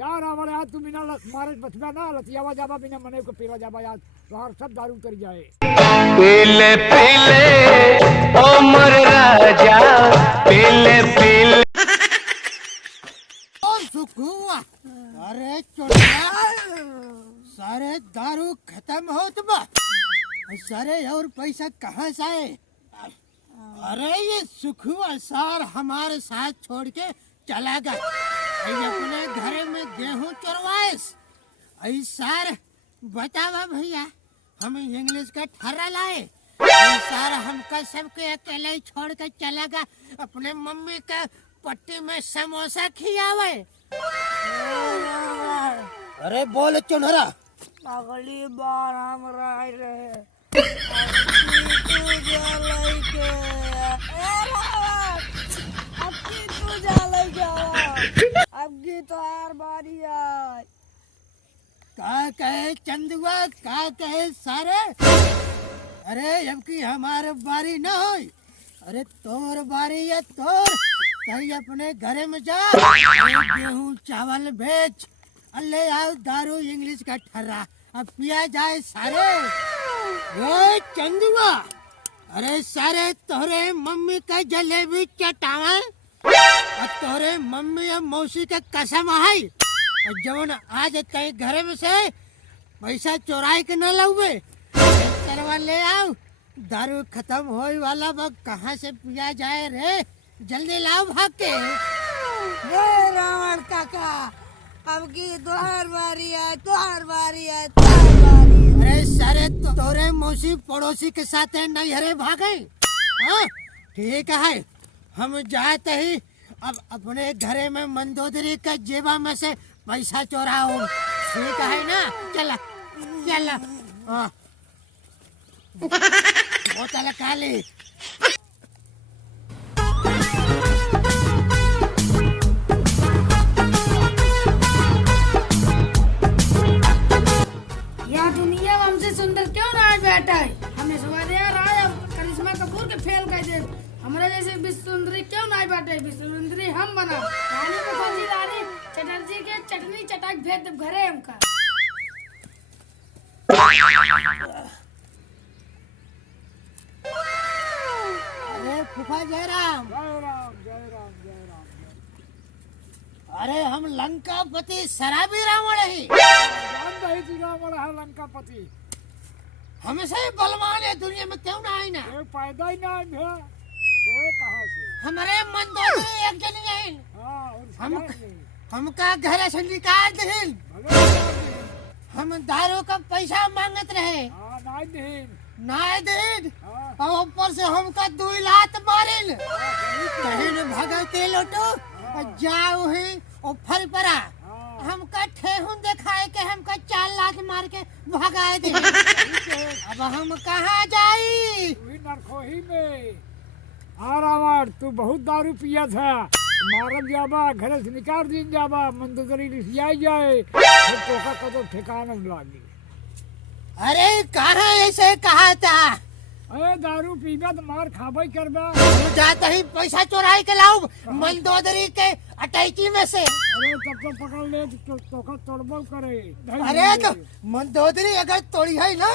जा रावण यार तू बिना मारे बचबा ना लतियावा जाबा बिना मने को पीला जाबा यार तोहार सब दारू कर जाए। पीले पीले ओ मोर राजा पीले पीले। ओ सुखुआ अरे चोटिया सारे दारू खत्म हो तो सारे और पैसा कहाँ से आए? अरे ये सुखुआ सार हमारे साथ छोड़ के चला गया। अपने घर में गेहूं चरवाए सार बतावा भैया हम इंग्लिश का ठर्रा लाए सार हमका सबके अकेले ही छोड़ के चला गया। अपने मम्मी का पट्टी में समोसा खियावे। अरे बोल चुनहरा अगली बार हम रह रहे अब की तो हर बारी आए। का कहे चंदुआ का कहे सारे? अरे अब की हमारे बारी न हो। अरे तोर बारी है तोर कहीं अपने घर में जा गेहूं चावल बेच अल्ले आओ दारू इंग्लिश का ठर्रा अब पिया जाए सारे। ये चंदुआ अरे सारे तोरे मम्मी का जलेबी चटावा और तोरे मम्मी और मौसी का कसम है जवन आज कहीं घर में से पैसा चोराई के न लौबे करवा ले आओ। दारू खत्म होए वाला वक्त कहाँ से पिया जाए रे? जल्दी लाओ भाग के। हे रावण काका अब की तुहार बारी है तुहार बारी है तुहार बारी है। अरे सारे तोरे मौसी पड़ोसी के साथ नहीं हरे भागे। हाँ ठीक है हम जाते ही अब अपने घरे में मंदोदरी का जेबा में से पैसा चोराओ। ठीक है ना? चला चला हाँ बोतल खाली। यह दुनिया हमसे सुंदर क्यों ना आज बैठा है? हमें सुबह राय करिश्मा कपूर के फेल कर दे। हमारे जैसे विश्व सुंदरी क्यों ना बैठे? विश्व सुंदरी हम बना रानी को फंसी रानी चटर्जी के चटनी चटाक भेज दे घरे हमका। अरे फूफा जयराम जय राम जय राम जय राम। अरे हम लंकापति शराबी रावण ही जान दही तू रावण है लंकापति। हमेशा ही बलवान है दुनिया में क्यों ना आई ना? ये पैदा ही ना है कोई कहाँ से? हमारे मंदोदरी एक जनी है। हाँ और हम इसका हमका घर से निकाल दिहिन। हम दारू का पैसा मांगत रहे हाँ नाई दहीन नाय दिन हाँ और ऊपर से हमका 2 लात मारिल कहीं न भगते लोटो और जाओ ही और फल परा हमका ठेहुन दिखाए के हमका 4 लात मार के भगाए दे। अब हम कहाँ जाई? वही नरखोही में। हाँ रावण तू बहुत दारू पिया था मारल जाबा घर से निकाल दिन जाबा मंदोदरी लिसियाई जाए फिर तोका कदो ठिकाना लागी। अरे कहाँ ऐसे कहा था? अरे दारू पीबा तो मार खाबा ही करबा। हम जाते ही पैसा चुराई के लाऊ मंदोदरी के अटैची में से। अरे तब तो पकड़ ले तो तोका तोड़बो करे। अरे तो मंदोदरी अगर तोड़ी है ना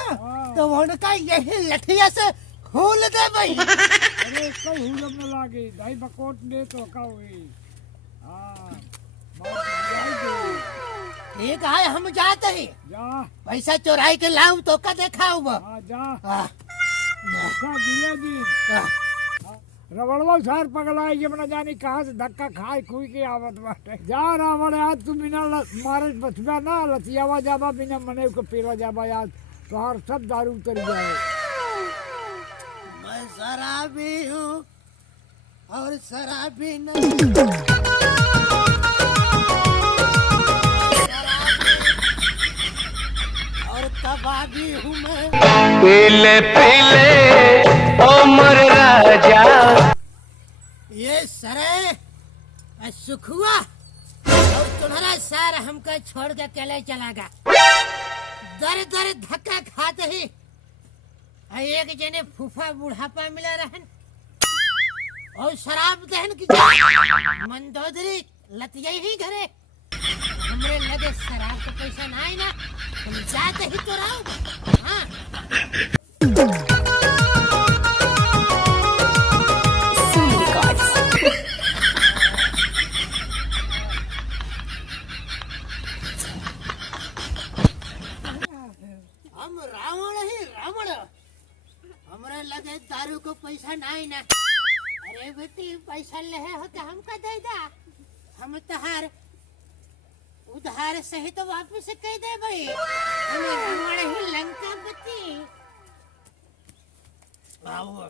तो उनका यही लठिया से खोल दे भाई। अरे कोई हुलम न लागे दाई बकोट ने तो का हुई। हाँ मार दे ठीक है हम जाते ही जा। पैसा चुराई के लाऊ तो का देखाऊ बा। हाँ जा हाँ, ऐसा दिया जी हाँ। रवड़वा सार पगला ये बना जानी कहाँ से धक्का खाए खुई के आवत बाटे। जा रावण यार तू बिना मारे बचबा ना लतियावा जाबा बिना मने को पीला जाबा यार तोहार सब दारू उतर जाए। मैं शराबी हूँ और शराबी नहीं और कबाबी हूँ मैं। पीले पीले ओ मोर राजा। ये सरे सुखुआ और तुम्हारा सार हमको छोड़ के अकेले चला गया। दर दर धक्का खाते ही एक जने फूफा बुढ़ापा मिला रहन और शराब दहन की मंदोदरी लतिया ही घरे हमरे लगे शराब का पैसा ना आई ना तुम जाते ही तो रहो। हाँ हम रावण ही रावण, हमरे लगे दारू को पैसा ना आई ना। अरे बेटी पैसा ले हो तो हमका दे दा, हम तहार उधार सही तो वापस कह दे भाई। हम रावण ही लंकापति। आओ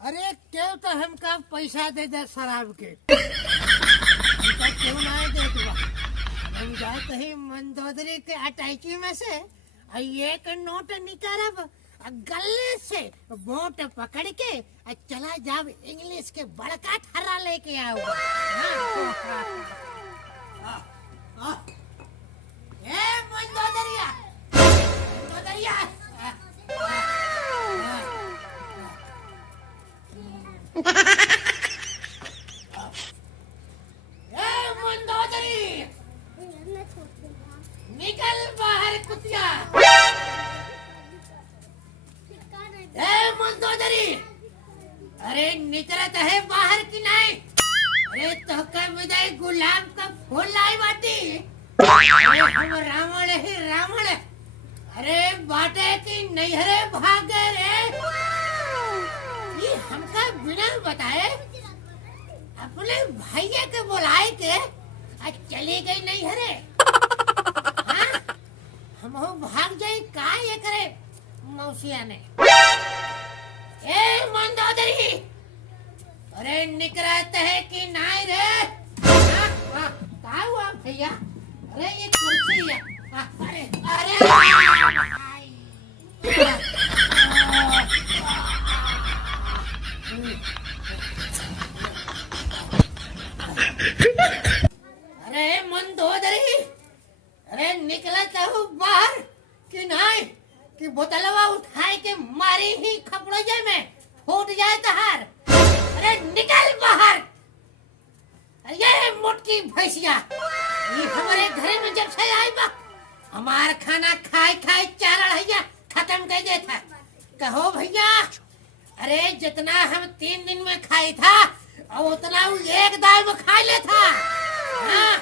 अरे क्यों तो हमका पैसा दे दे शराब के, हमका क्यों ना दे तू? हम जाते ही मंदोदरी के अटैची में से एक नोट निकालब गले से बोट पकड़ के चला जाब इंग्लिश के बड़का ठर्रा लेके आओ। ए मंदोदरिया, मंदोदरिया, ए मंदोदरी, निकल बाहर कुतिया। ए मंदोदरी, अरे निकलत है बाहर की नहीं? अरे तो का विदाई गुलाब का फूल लाई बाटी। अरे हम रावण ही रावण, अरे बाटे की नैहरे भागे रे। ये हमका बिना बताए अपने भैया के बुलाए के चली गई नैहरे। हाँ हम भाग जाए का ये करे मौसिया ने। ए मंदोदरी, अरे निकलत है कि नहीं रे? का हुआ भैया? अरे ये कुर्सी है। अरे अरे अरे मंदोदरी, अरे निकलत हो बाहर कि नहीं कि बोतलवा उठाए के मारी ही खपड़ोजे में फूट जाए तहार। अरे निकल बाहर। ये मोटकी भैंसिया, ये हमारे घर में जब से आई बा हमार खाना खाए खाए चार अढ़ैया खत्म कर देता। कहो भैया, अरे जितना हम 3 दिन में खाई था और उतना वो एक दाल में खा ले था। हाँ?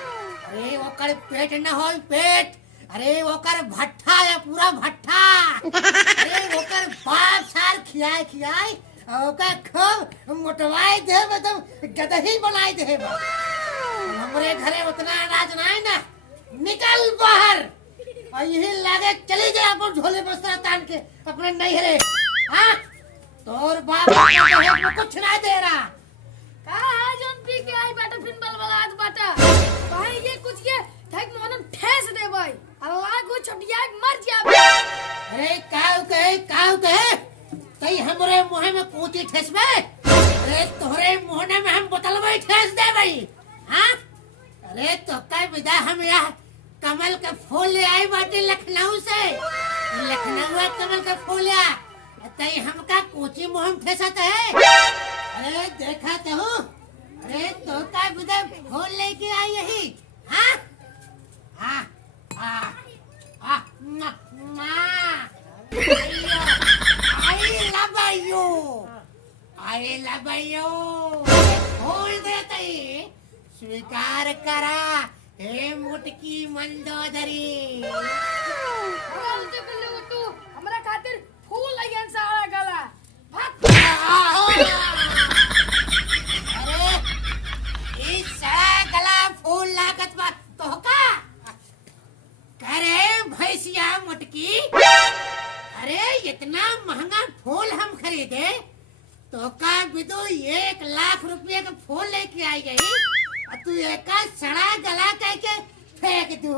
अरे ओकर पेट न हो पेट, अरे ओकर भट्ठा है पूरा भट्ठा। अरे ओकर बाप साल खिलाए खिलाए ओकर खूब मोटवाए दे, मतलब गदही बनाए दे। हमरे घरे उतना अनाज नहीं ना। निकल बाहर और यही लागे चली जाए अपन झोले बस्ता तान के अपने नैहरे। हाँ तोर बाप को कुछ ना दे रहा। कहा जोन पी के आई बाटा फिर बलबलात बाटा भाई ये कुछ के ठेक मोनम ठेस दे भाई अल्लाह को छटिया मर जा। अरे काऊ कहे तई हमरे मुंह में पूछी ठेस में? अरे तोरे मुंह में हम बोतल में ठेस दे भाई। हाँ अरे तो काय विदा हम यहाँ कमल का फूल ले आई बाटी लखनऊ से। लखनऊ कमल का फूल है तई हमका कोची मुंह में ठेसत है। अरे देखा तो हूँ। अरे तो काय विदा फूल लेके आई यही। हाँ हाँ हाँ हाँ I love you फूल देते ही स्वीकार करा हे मुटकी मंदोदरी। गलती कर ले तू हमरा खातिर फूल अयन सारा गला भाग। अरे इस सारा गला फूल लागत बा तो का करे भैंसिया मुटकी। अरे इतना महंगा फूल हम खरीदे तो का बिदो 1 लाख रुपये का फूल लेके आई गई और तू एक सड़ा गला कह के फेंक दू।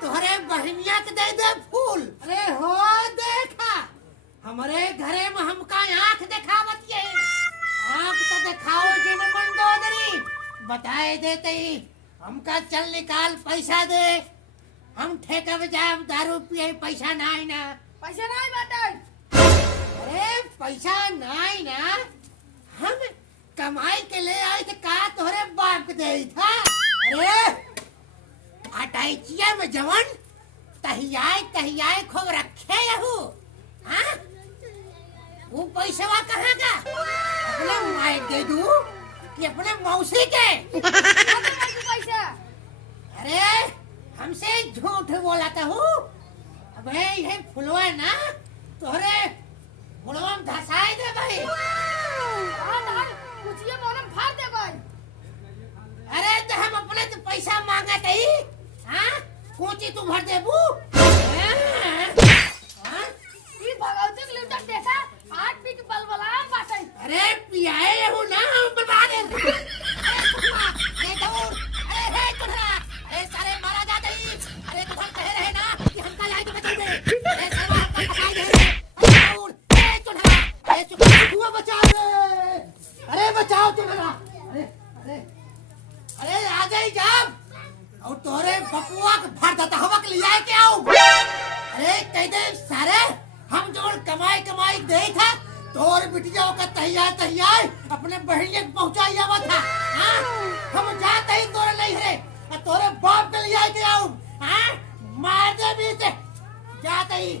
तोहरे बहनिया के दे दे फूल। अरे हो देखा हमारे घरे में हमका आँख दिखावत यही। आँख तो दिखाओ जिन मंदोदरी बताए देते ही हमका चल निकाल पैसा दे। हम ठेका में जाए दारू पिए पैसा नहीं ना। पैसा नहीं बाटा। अरे पैसा नहीं ना हम कमाई के ले आए थे का तोहरे बाप दे था। अरे कैचिया में जवन तहियाए खूब रखे यहू हाँ वो पैसा कहाँ का अपने माई दे दू कि अपने मौसी के पैसा अरे हमसे झूठ बोलाता हूँ अबे ये फुलवा ना तोहरे मुड़वा में धसाए दे भाई कुछ ये मोनम फाड़ दे भाई अरे तो हम अपने तो पैसा मांगा तही हाँ कोची तू भर देबू भगवती के लिफ्ट देखा 8 फीट बलबला बाटे अरे पियाए हूँ ना हम बर्बाद है अरे दूर अरे कुठरा अरे सारे मारा जाते ही अरे तुम कह रहे ना कि हमका लाइट बचा दे अरे सारा हमका बचाई दे अरे दूर अरे कुठरा अरे चुप बचाओ रे अरे बचाओ कुठरा अरे अरे अरे आ जाई जब और तोरे बपुआ के भर देता हवा के लिए के आओ अरे कह दे सारे हम जो कमाई दे था तोर बिटिया का तहिया अपने बहनिया के पहुंचाई आवा था हाँ हम जाते ही तोरे नहीं है तोरे बाप के लिए के आओ हाँ मार दे भी से जाते ही